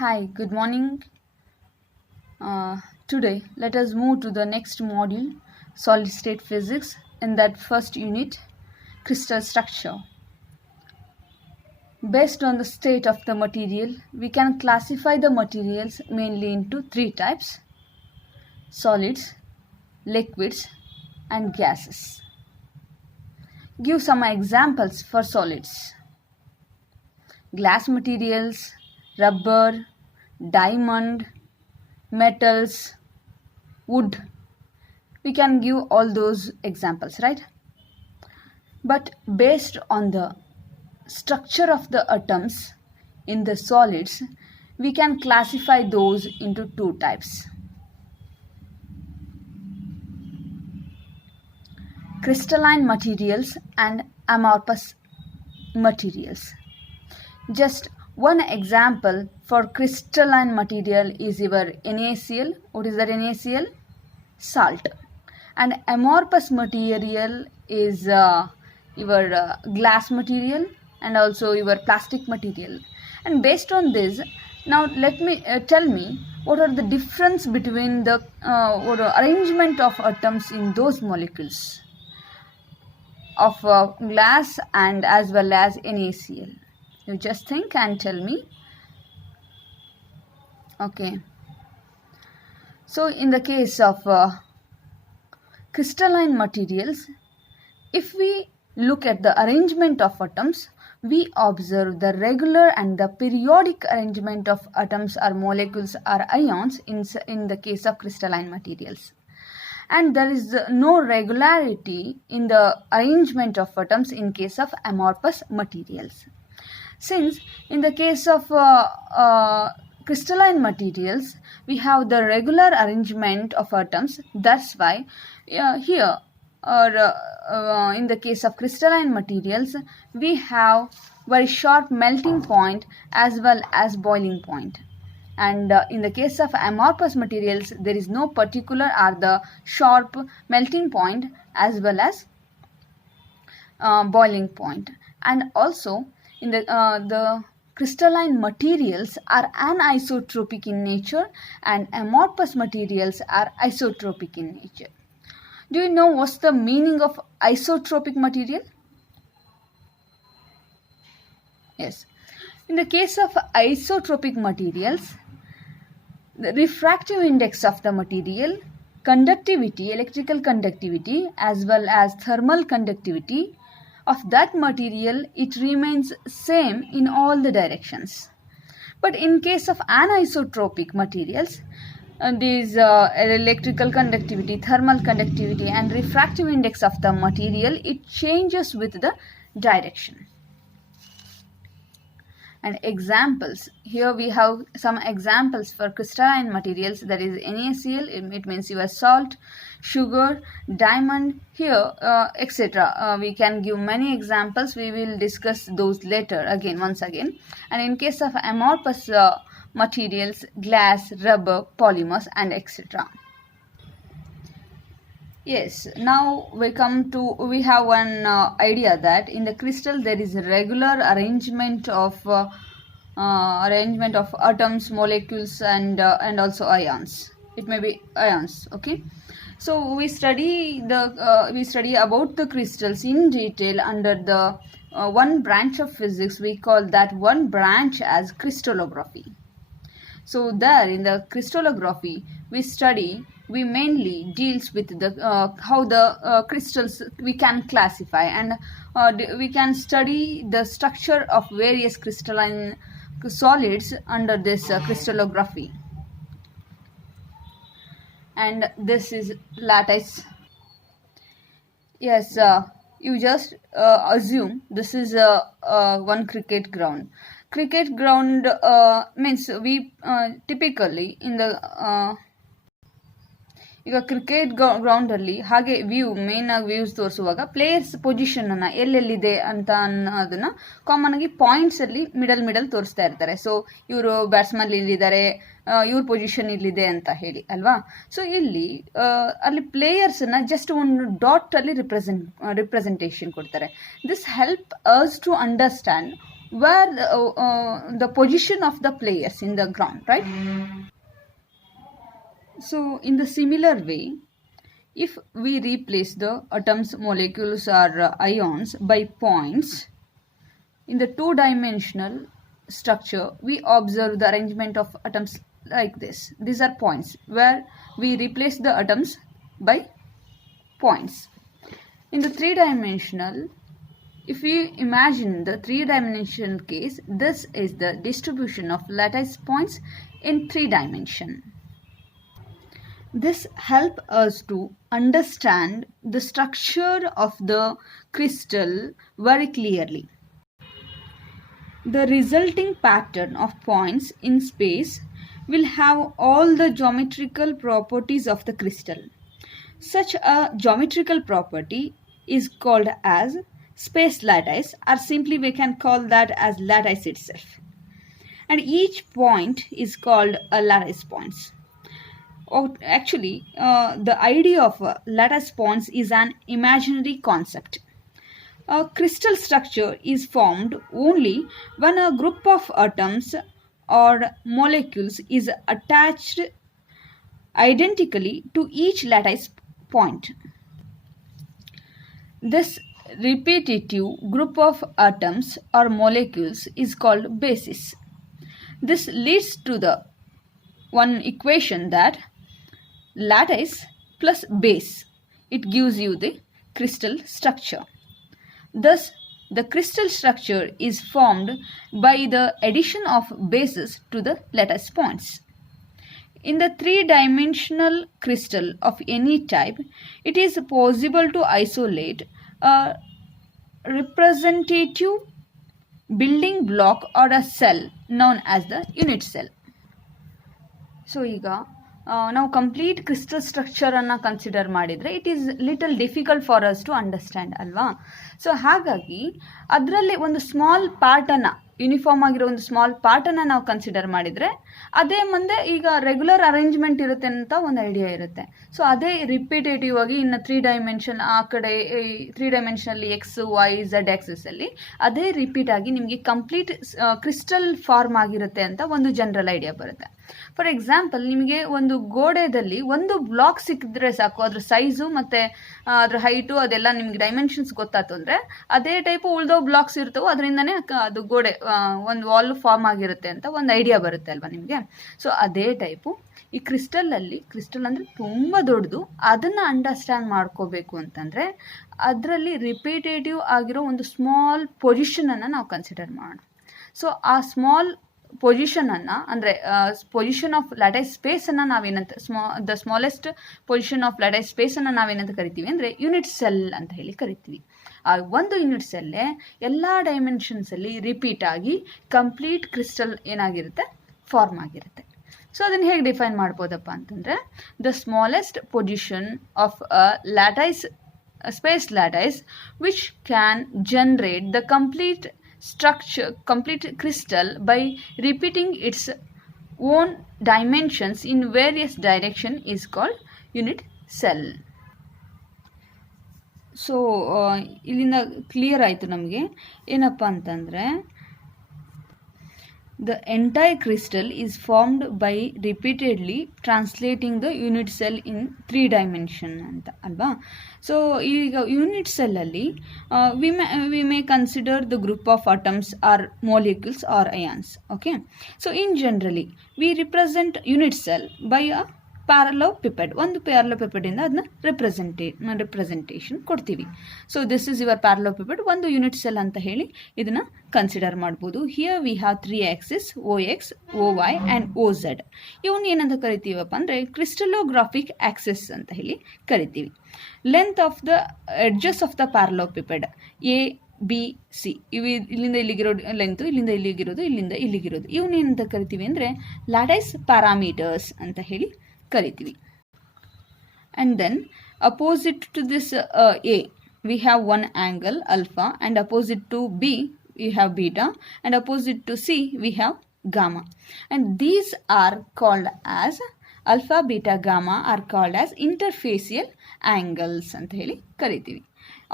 Hi, good morning. Today, let us move to the next module, solid state physics. In that first unit, crystal structure. Based on the state of the material, we can classify the materials mainly into three types: solids, liquids, and gases. Give some examples for solids: glass materials, rubber, diamond, metals, wood. We can give all those examples, right? But based on the structure of the atoms in the solids, we can classify those into two types: crystalline materials and amorphous materials. Just one example for crystalline material is your NaCl. What is that NaCl? Salt. And amorphous material is your glass material and also your plastic material. And based on this, now tell me what are the difference between the arrangement of atoms in those molecules of glass and as well as NaCl. You just think and tell me. Okay. So in the case of crystalline materials, if we look at the arrangement of atoms, we observe the regular and the periodic arrangement of atoms or molecules or ions in the case of crystalline materials. And there is no regularity in the arrangement of atoms in case of amorphous materials. Since in the case of crystalline materials, we have the regular arrangement of atoms, that's why here or in the case of crystalline materials, we have very sharp melting point as well as boiling point. And in the case of amorphous materials, there is no particular or the sharp melting point as well as boiling point. And also in the crystalline materials are anisotropic in nature and amorphous materials are isotropic in nature. Do you know what's the meaning of isotropic material? Yes. In the case of isotropic materials, the refractive index of the material, conductivity, electrical conductivity as well as thermal conductivity of that material, it remains same in all the directions. But in case of anisotropic materials, these electrical conductivity, thermal conductivity and refractive index of the material, it changes with the direction. And examples, here we have some examples for crystalline materials, that is NaCl, it means your salt, sugar, diamond, here etc. We can give many examples, we will discuss those later once again. And in case of amorphous materials, glass, rubber, polymers and etc. Yes, now we have one idea that in the crystal there is a regular arrangement of atoms, molecules and also ions. It may be ions, okay? So we study about the crystals in detail under the one branch of physics. We call that one branch as crystallography. So there in the crystallography we mainly deals with the how the crystals we can classify, and we can study the structure of various crystalline solids under this crystallography. And this is lattice. Yes, you just assume this is one cricket ground. Cricket ground means we typically in the ಈಗ cricket ground ಅಲ್ಲಿ ಹಾಗೆ main ಆಗಿ views ತೋರಿಸುವಾಗ players position ಅನ್ನ ಎಲ್ಲೆಲ್ಲಿದೆ ಅಂತ ಅನ್ನೋದನ್ನ common ಆಗಿ points ಅಲ್ಲಿ middle ತೋರಿಸ್ತಾ ಇರ್ತಾರೆ. ಸೊ ಇವರು ಬ್ಯಾಟ್ಸ್ಮನ್ ಇಲ್ಲಿದ್ದಾರೆ, ಇವ್ರ ಪೊಸಿಷನ್ ಇಲ್ಲಿದೆ ಅಂತ ಹೇಳಿ ಅಲ್ವಾ. ಸೊ ಇಲ್ಲಿ ಅಲ್ಲಿ ಪ್ಲೇಯರ್ಸ್ ನ ಜಸ್ಟ್ ಒಂದು ಡಾಟ್ ಅಲ್ಲಿ ರಿಪ್ರೆಸೆಂಟೇಷನ್ ಕೊಡ್ತಾರೆ. This help us to understand where the position of the players in the ground, right? So in the similar way, if we replace the atoms, molecules or ions by points in the two-dimensional structure, we observe the arrangement of atoms like this. These are points where we replace the atoms by points. In the three-dimensional, if we imagine the three-dimensional case, this is the distribution of lattice points in three dimension. This helps us to understand the structure of the crystal very clearly. The resulting pattern of points in space will have all the geometrical properties of the crystal. Such a geometrical property is called as space lattice, or simply we can call that as lattice itself. And each point is called a lattice points. Actually, the idea of lattice points is an imaginary concept. A crystal structure is formed only when a group of atoms or molecules is attached identically to each lattice point. This repetitive group of atoms or molecules is called basis. This leads to the one equation that lattice plus base, it gives you the crystal structure. Thus, the crystal structure is formed by the addition of bases to the lattice points. In the three-dimensional crystal of any type, it is possible to isolate a representative building block or a cell known as the unit cell. So, ಈಗ ನಾವು complete crystal ಸ್ಟ್ರಕ್ಚರನ್ನು consider ಮಾಡಿದರೆ it is little difficult for us to understand ಅಲ್ವಾ. So ಹಾಗಾಗಿ ಅದರಲ್ಲಿ ಒಂದು small ಪಾರ್ಟನ್ನು, uniform ಆಗಿರೋ ಒಂದು ಸ್ಮಾಲ್ ಪಾರ್ಟನ್ನು ನಾವು ಕನ್ಸಿಡರ್ ಮಾಡಿದರೆ ಅದೇ ಮುಂದೆ ಈಗ ರೆಗ್ಯುಲರ್ ಅರೇಂಜ್ಮೆಂಟ್ ಇರುತ್ತೆ ಅಂತ ಒಂದು ಐಡಿಯಾ ಇರುತ್ತೆ. ಸೊ ಅದೇ ರಿಪಿಟೇಟಿವ್ ಆಗಿ ಇನ್ನು ತ್ರೀ ಡೈಮೆನ್ಷನ್ ಆ ಕಡೆ three dimensionally X Y Z ಆಕ್ಸಿಸಲ್ಲಿ ಅದೇ ರಿಪೀಟ್ ಆಗಿ ನಿಮಗೆ ಕಂಪ್ಲೀಟ್ ಕ್ರಿಸ್ಟಲ್ ಫಾರ್ಮ್ ಆಗಿರುತ್ತೆ ಅಂತ ಒಂದು ಜನರಲ್ ಐಡಿಯಾ ಬರುತ್ತೆ. ಫಾರ್ ಎಕ್ಸಾಂಪಲ್, ನಿಮಗೆ ಒಂದು ಗೋಡೆದಲ್ಲಿ ಒಂದು ಬ್ಲಾಕ್ ಸಿಕ್ಕಿದ್ರೆ ಸಾಕು, ಅದ್ರ ಸೈಜು ಮತ್ತು ಅದ್ರ ಹೈಟು ಅದೆಲ್ಲ ನಿಮ್ಗೆ ಡೈಮೆನ್ಷನ್ಸ್ ಗೊತ್ತಾಯ್ತು ಅಂದರೆ ಅದೇ ಟೈಪು ಉಳ್ದೋ ಬ್ಲಾಕ್ಸ್ ಇರ್ತವೋ ಅದರಿಂದನೇ ಅದು ಗೋಡೆ ಒಂದು ವಾಲ್ ಫಾರ್ಮ್ ಆಗಿರುತ್ತೆ ಅಂತ ಒಂದು ಐಡಿಯಾ ಬರುತ್ತೆ ಅಲ್ವಾ ನಿಮಗೆ. ಸೊ ಅದೇ ಟೈಪು ಈ ಕ್ರಿಸ್ಟಲಲ್ಲಿ, ಕ್ರಿಸ್ಟಲ್ ಅಂದರೆ ತುಂಬ ದೊಡ್ಡದು, ಅದನ್ನು ಅಂಡರ್ಸ್ಟ್ಯಾಂಡ್ ಮಾಡ್ಕೋಬೇಕು ಅಂತಂದರೆ ಅದರಲ್ಲಿ ರಿಪೀಟೇಟಿವ್ ಆಗಿರೋ ಒಂದು ಸ್ಮಾಲ್ ಪೊಸಿಷನನ್ನು ನಾವು ಕನ್ಸಿಡರ್ ಮಾಡೋಣ. ಸೊ ಆ ಸ್ಮಾಲ್ ಪೊಸಿಷನನ್ನು ಅಂದರೆ ಪೊಸಿಷನ್ ಆಫ್ ಲ್ಯಾಟೈಸ್ ಸ್ಪೇಸನ್ನು ನಾವೇನಂತ ದ ಸ್ಮಾಲೆಸ್ಟ್ ಪೊಸಿಷನ್ ಆಫ್ ಲ್ಯಾಟೈಸ್ ಸ್ಪೇಸನ್ನು ನಾವೇನಂತ ಕರಿತೀವಿ ಅಂದರೆ ಯೂನಿಟ್ ಸೆಲ್ ಅಂತ ಹೇಳಿ ಕರಿತೀವಿ. ಆ ಒಂದು ಯೂನಿಟ್ ಸೆಲ್ಲೇ ಎಲ್ಲ ಡೈಮೆನ್ಷನ್ಸಲ್ಲಿ ರಿಪೀಟ್ ಆಗಿ ಕಂಪ್ಲೀಟ್ ಕ್ರಿಸ್ಟಲ್ ಏನಾಗಿರುತ್ತೆ, ಫಾರ್ಮ್ ಆಗಿರುತ್ತೆ. ಸೊ ಅದನ್ನು ಹೇಗೆ ಡಿಫೈನ್ ಮಾಡ್ಬೋದಪ್ಪ ಅಂತಂದರೆ, the smallest position of a lattice space lattice which can generate the complete crystal by repeating its own dimensions in various direction is called unit cell. So ಇಲ್ಲಿಂದ clear ಆಯಿತು ನಮಗೆ ಏನಪ್ಪ ಅಂತಂದರೆ, the entire crystal is formed by repeatedly translating the unit cell in 3 dimension ಅಂತ ಅಲ್ವಾ. So ಈಗ unit ಸೆಲ್ಲಲ್ಲಿ we may consider the group of atoms or molecules or ions. Okay, so in generally we represent unit cell by a parallelepiped. ಒಂದು ಪ್ಯಾರಲೋಪಿಪೆಡಿಂದ ಅದನ್ನ representation ಕೊಡ್ತೀವಿ. So this is your parallelepiped, ಒಂದು unit cell ಅಂತ ಹೇಳಿ ಇದನ್ನು consider ಮಾಡ್ಬೋದು. Here we have 3 axis, O X, O Y and O Z. ಇವನ್ನ ಏನಂತ ಕರಿತೀವಪ್ಪ ಅಂದರೆ ಕ್ರಿಸ್ಟಲೋಗ್ರಾಫಿಕ್ ಆಕ್ಸಿಸ್ ಅಂತ ಹೇಳಿ ಕರಿತೀವಿ. Length of the edges of the parallelepiped a b c, ಇವು ಇಲ್ಲಿಂದ ಇಲ್ಲಿಗಿರೋ ಲೆಂತು, ಇಲ್ಲಿಂದ ಇಲ್ಲಿಗಿರೋದು, ಇಲ್ಲಿಂದ ಇಲ್ಲಿಗಿರೋದು, ಇವನ್ನೇನಂತ ಕರಿತೀವಿ ಅಂದರೆ ಲ್ಯಾಟೈಸ್ ಪ್ಯಾರಾಮೀಟರ್ಸ್ ಅಂತ ಹೇಳಿ ಕರಿತೀವಿ. And then opposite to this A we have one angle alpha, and opposite to B we have beta, and opposite to C we have gamma, and these are called as alpha, beta, gamma are called as interfacial angles ಅಂತ ಹೇಳಿ ಕರಿತೀವಿ.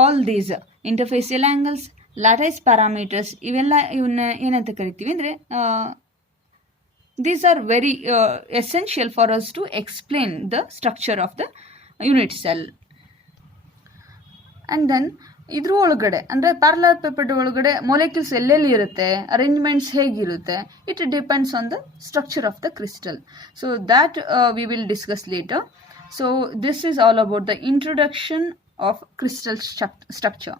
All these interfacial angles, lattice parameters ಇವನ್ನ ಏನಂತ ಕರಿತೀವಿ ಅಂದರೆ these are very essential for us to explain the structure of the unit cell. And then ಇದ್ರ ಒಳಗಡೆ ಅಂದರೆ ಪ್ಯಾರಲಲ್ ಪೆಪ್ಟೈಡ್ ಒಳಗಡೆ ಮೊಲೆಕ್ಯೂಲ್ಸ್ ಎಲ್ಲೆಲ್ಲಿ ಇರುತ್ತೆ, ಅರೇಂಜ್ಮೆಂಟ್ಸ್ ಹೇಗಿರುತ್ತೆ, it depends on the structure of the crystal. So that we will discuss later. So this is all about the introduction of crystal structure.